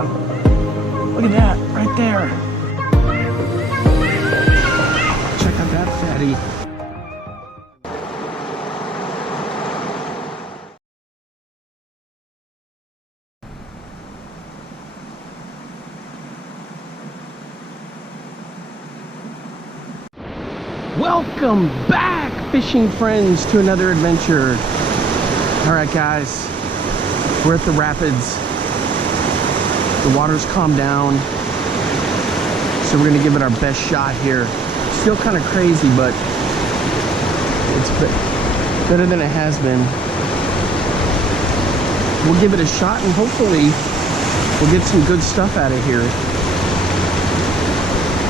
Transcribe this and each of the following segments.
Yeah. Look at that, right there. Check out that fatty. Welcome back, fishing friends, to another adventure. All right, guys, we're at the rapids. The water's calmed down, so we're gonna give it our best shot here. Still kind of crazy, but it's better than it has been. We'll give it a shot, and hopefully we'll get some good stuff out of here.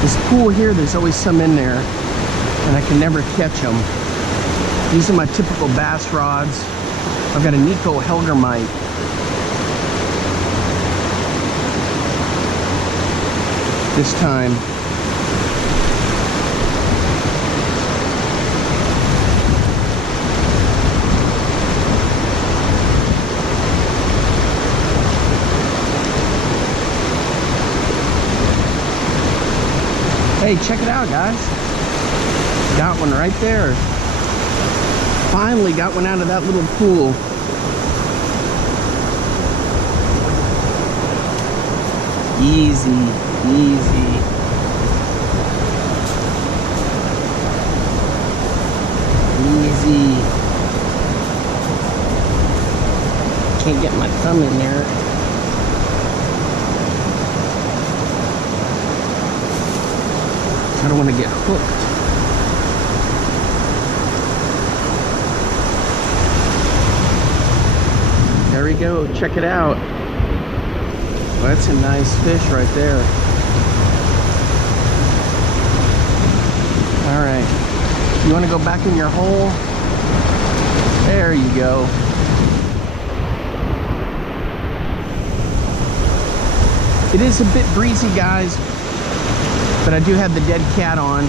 This pool here, there's always some in there, and I can never catch them. These are my typical bass rods. I've got a Nikko Hellgrammite. This time. Hey, check it out, guys. Got one right there. Finally got one out of that little pool. Easy, easy. Easy. Can't get my thumb in there. I don't want to get hooked. There we go, check it out. Well, that's a nice fish right there. All right, you want to go back in your hole? There you go. It is a bit breezy, guys, but I do have the dead cat on.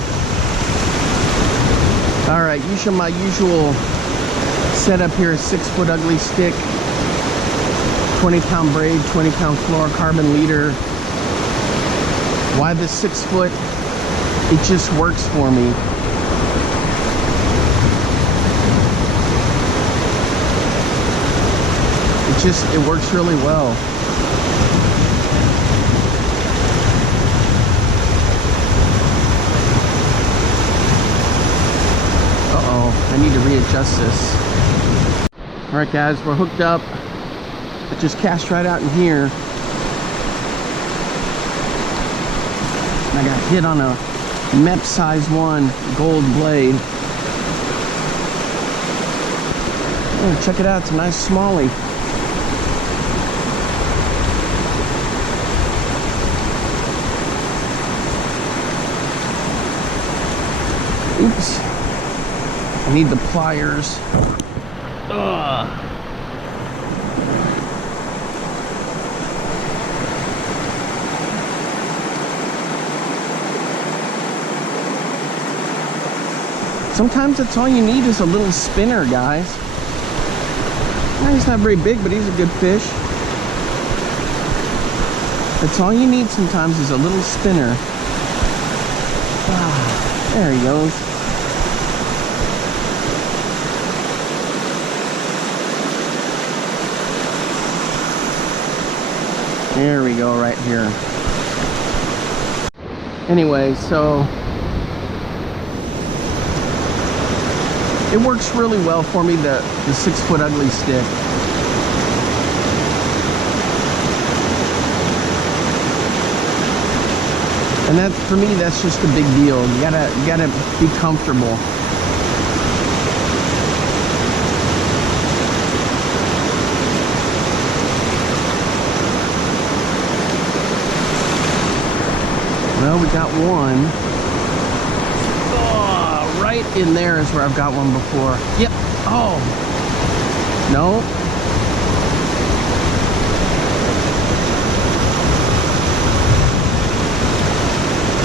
All right, my usual setup here is 6-foot ugly stick, 20-pound braid, 20-pound fluorocarbon leader. Why the 6-foot? It just works for me. It works really well. Uh-oh, I need to readjust this. All right, guys, we're hooked up. It just cast right out in here. And I got hit on a Mepps size 1 gold blade. Oh, check it out, it's a nice smallie. Oops. I need the pliers. Ugh. Sometimes that's all you need is a little spinner, guys. Well, he's not very big, but he's a good fish. That's all you need sometimes is a little spinner. Ah, there he goes. There we go, right here. Anyway, so it works really well for me, the 6-foot ugly stick. And that, for me, that's just a big deal. You gotta be comfortable. Well, we got one. Oh, right in there is where I've got one before. Yep. Oh. No.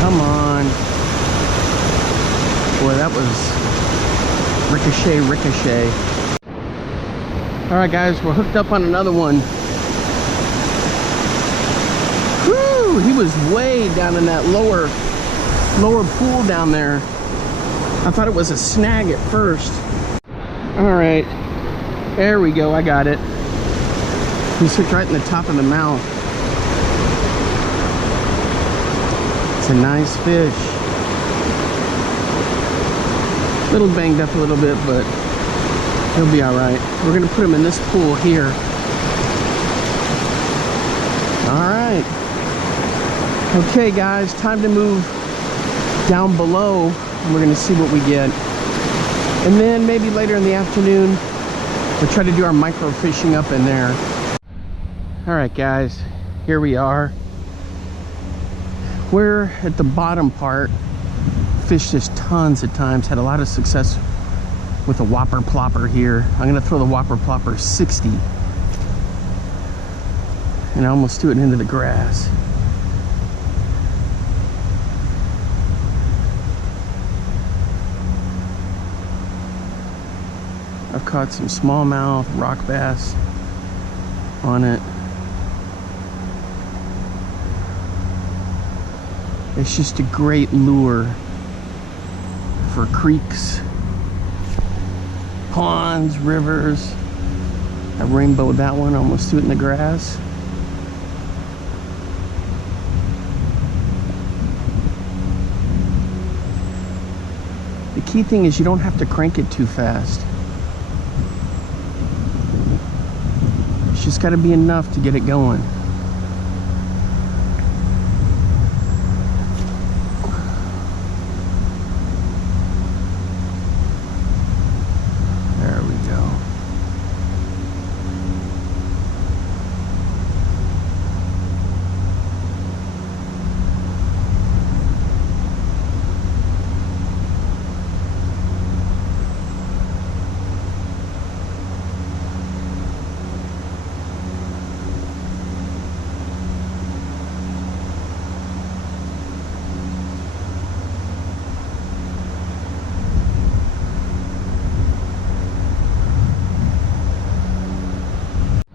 Come on. Boy, that was ricochet, ricochet. All right, guys, we're hooked up on another one. was way down in that lower pool down there. I thought it was a snag at first. All right, there we go, I got it. He's hooked right in the top of the mouth. It's a nice fish. Little banged up a little bit, but he'll be all right. We're gonna put him in this pool here. All right. Okay, guys, time to move down below. We're gonna see what we get. And then maybe later in the afternoon, we'll try to do our micro fishing up in there. All right, guys, here we are. We're at the bottom part. Fished this tons of times, had a lot of success with a whopper plopper here. I'm gonna throw the whopper plopper 60. And I almost threw it into the grass. I've caught some smallmouth, rock bass on it. It's just a great lure for creeks, ponds, rivers. I rainbowed that one, almost threw it in the grass. The key thing is you don't have to crank it too fast. It's just got to be enough to get it going. There we go.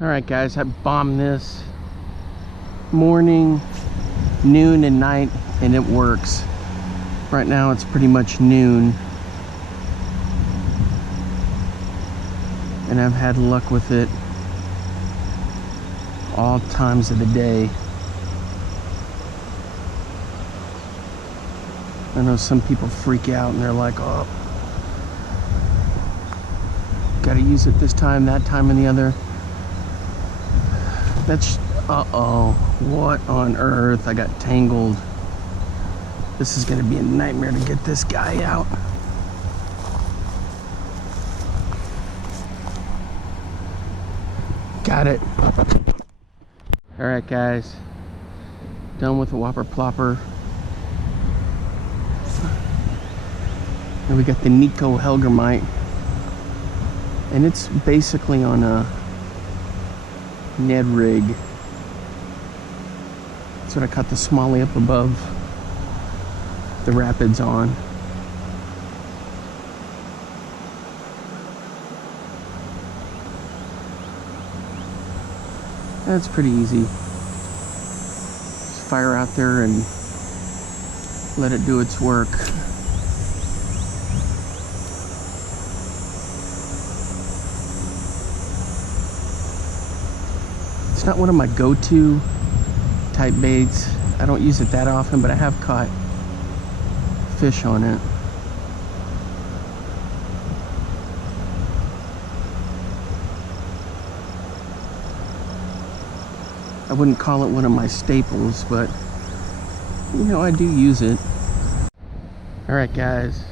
Alright guys, I bombed this morning, noon, and night, and it works. Right now it's pretty much noon. And I've had luck with it all times of the day. I know some people freak out and they're like, oh, gotta use it this time, that time, and the other. That's, uh-oh, what on earth? I got tangled. This is gonna be a nightmare to get this guy out. Got it. All right, guys. Done with the whopper plopper. And we got the Nikko Hellgrammite. And it's basically on a Ned rig. That's what I caught the smallie up above the rapids on. That's pretty easy. Just fire out there and let it do its work. It's not one of my go-to type baits. I don't use it that often, but I have caught fish on it. I wouldn't call it one of my staples, but you know, I do use it. All right, guys.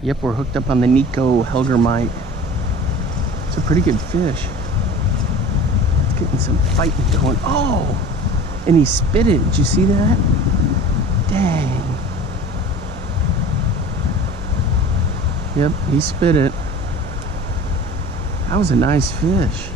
Yep, we're hooked up on the Nikko Hellgrammite. It's a pretty good fish. Getting some fighting going. Oh, and he spit it. Did you see that? Dang. Yep, he spit it. That was a nice fish.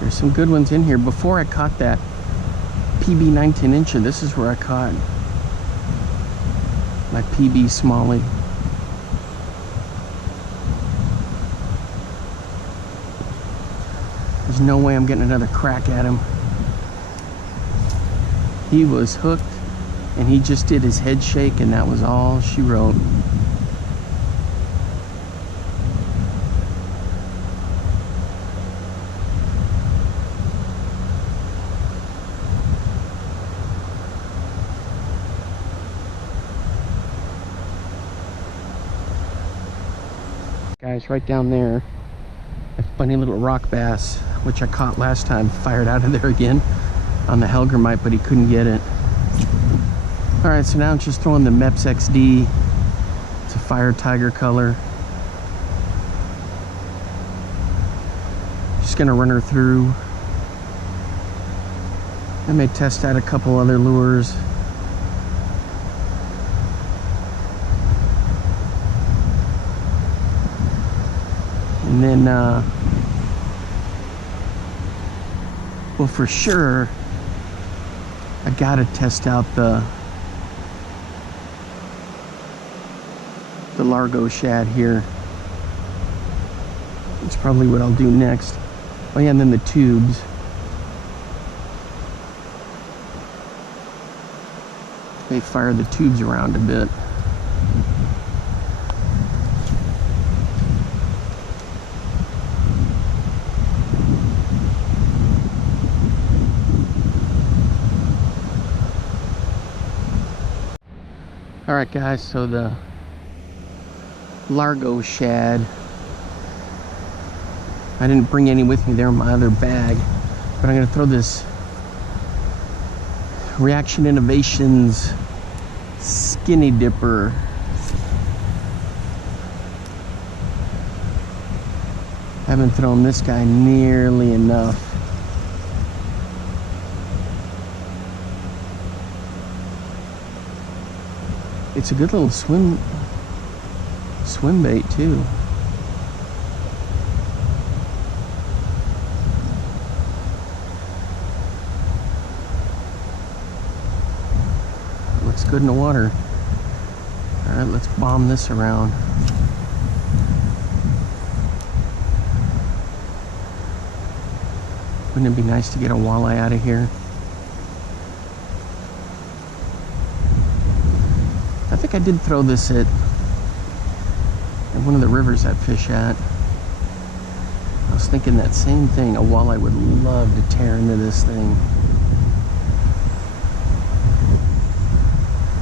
There's some good ones in here. Before I caught that PB 19 incher, this is where I caught My PB Smalley. There's no way I'm getting another crack at him. He was hooked, and he just did his head shake, and that was all she wrote. Guys, right down there, a funny little rock bass, which I caught last time, fired out of there again on the Hellgrammite, but he couldn't get it. All right, so now I'm just throwing the Mepps XD. It's a fire tiger color. Just gonna run her through. I may test out a couple other lures. And then, well, for sure, I gotta test out the Largo shad here. That's probably what I'll do next. Oh yeah, and then the tubes. May fire the tubes around a bit. Alright guys, so the Largo shad, I didn't bring any with me, they're in my other bag, but I'm going to throw this Reaction Innovations Skinny Dipper. I haven't thrown this guy nearly enough. It's a good little swim bait too. Looks good in the water. All right, let's bomb this around. Wouldn't it be nice to get a walleye out of here? I think I did throw this at one of the rivers I fish at. I was thinking that same thing. A walleye would love to tear into this thing.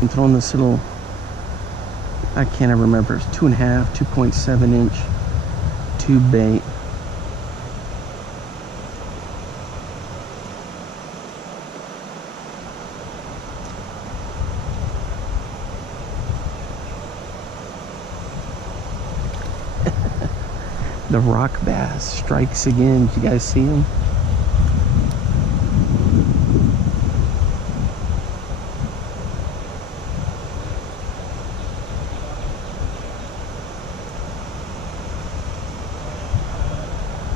I'm throwing this little, I can't ever remember, it's 2.5, 2.7 inch tube bait. The rock bass strikes again. Did you guys see him?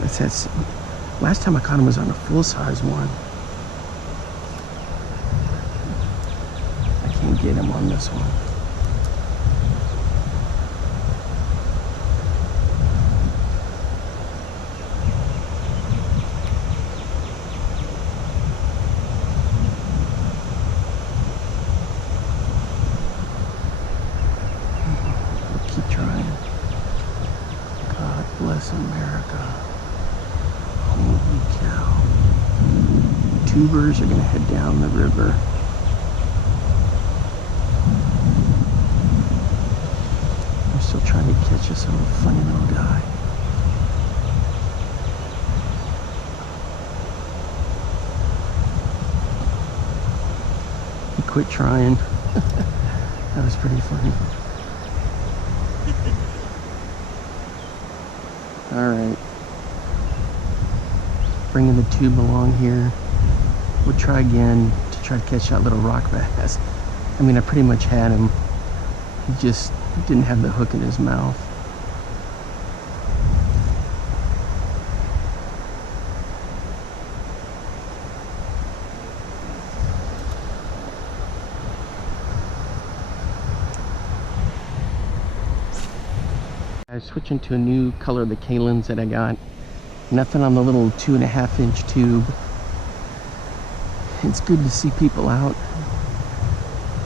That's last time I caught him was on a full-size one. I can't get him on this one. Keep trying. God bless America. Holy cow. Tubers are gonna head down the river. I'm still trying to catch this little funny little guy. He quit trying. That was pretty funny. Alright. Bringing the tube along here. We'll try again to try to catch that little rock bass. I mean, I pretty much had him. He just didn't have the hook in his mouth. I'm switching to a new color of the kalins that I got. Nothing on the little 2.5-inch tube. It's good to see people out.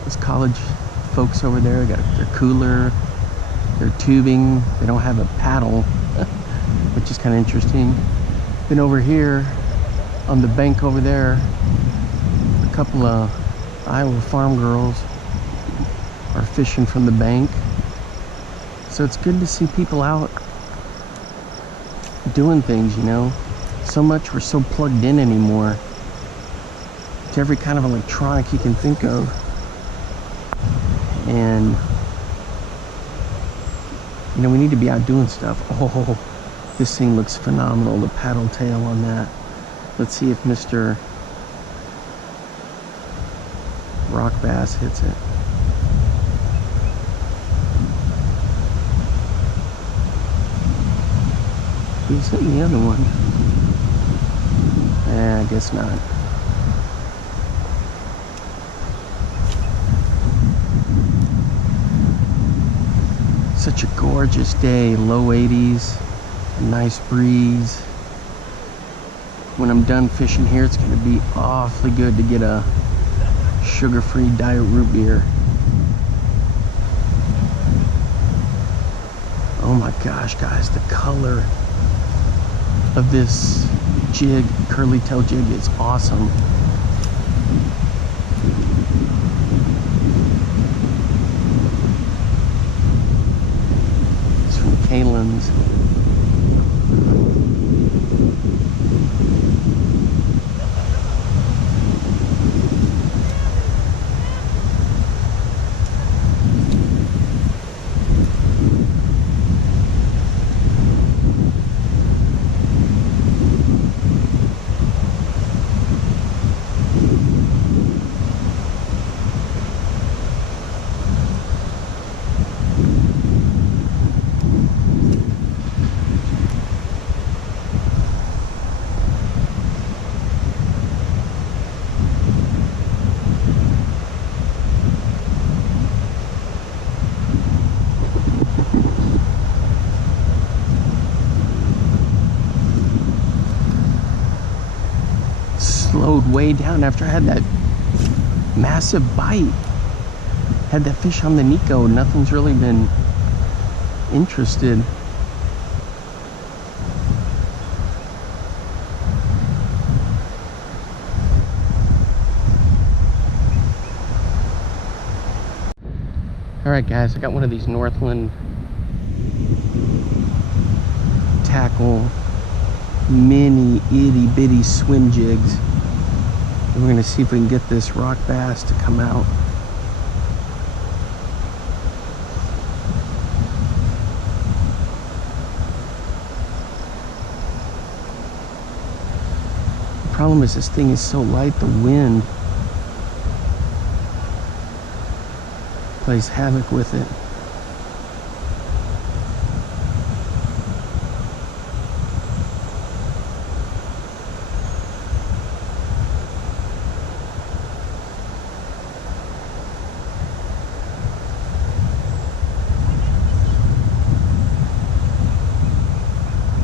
Those college folks over there got their cooler, their tubing. They don't have a paddle, which is kind of interesting. Then over here on the bank over there, a couple of Iowa farm girls are fishing from the bank. So it's good to see people out doing things, you know. So much we're so plugged in anymore to every kind of electronic you can think of. And you know, we need to be out doing stuff. Oh, this thing looks phenomenal, the paddle tail on that. Let's see if Mr. Rock Bass hits it. He's hitting the other one. I guess not. Such a gorgeous day, low 80s, a nice breeze. When I'm done fishing here, it's gonna be awfully good to get a sugar-free diet root beer. Oh my gosh, guys, the color of this jig, curly tail jig, is awesome. It's from Kalins. Slowed way down after I had that massive bite. Had that fish on the Nikko. Nothing's really been interested. Alright guys, I got one of these Northland tackle mini itty bitty swim jigs. And we're gonna see if we can get this rock bass to come out. The problem is this thing is so light, the wind plays havoc with it.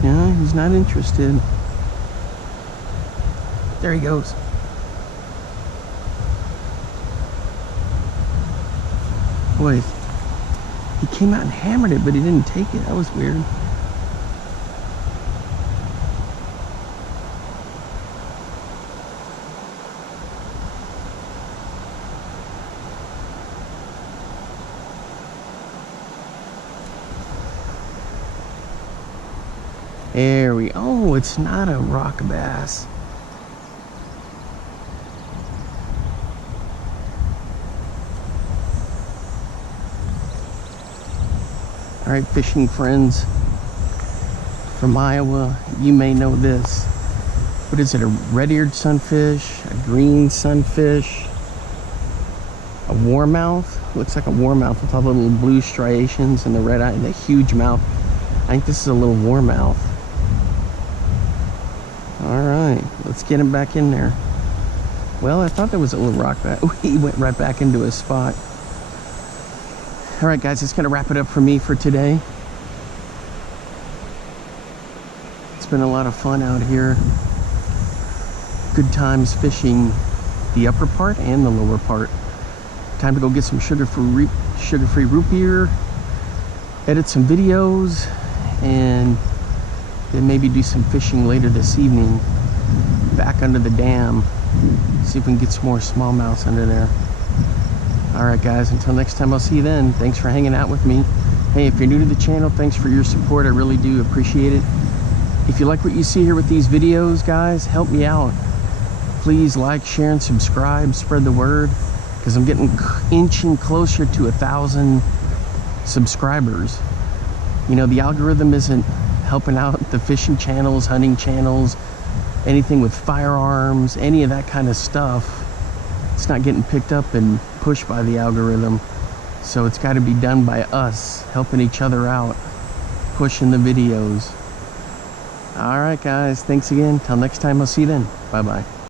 Yeah, he's not interested. There he goes. Boy, he came out and hammered it, but he didn't take it. That was weird. There we go. Oh, it's not a rock bass. All right, fishing friends from Iowa, you may know this. What is it, a red-eared sunfish, a green sunfish, a warmouth? Looks like a warmouth with all the little blue striations and the red eye and the huge mouth. I think this is a little warmouth. All right, let's get him back in there. Well, I thought there was a little rock bass. Oh, he went right back into his spot. All right, guys, it's gonna wrap it up for me for today. been a lot of fun out here. Good times fishing the upper part and the lower part. Time to go get some sugar-free root beer, edit some videos, and then maybe do some fishing later this evening back under the dam. See if we can get some more smallmouths under there. Alright guys, until next time, I'll see you then. Thanks for hanging out with me. Hey, if you're new to the channel, thanks for your support. I really do appreciate it. If you like what you see here with these videos, guys, help me out. Please like, share, and subscribe. Spread the word, because I'm getting inching closer to 1,000 subscribers. You know, the algorithm isn't helping out the fishing channels, hunting channels, anything with firearms, any of that kind of stuff. It's not getting picked up and pushed by the algorithm. So it's got to be done by us, helping each other out, pushing the videos. All right, guys, thanks again. Till next time, I'll see you then. Bye-bye.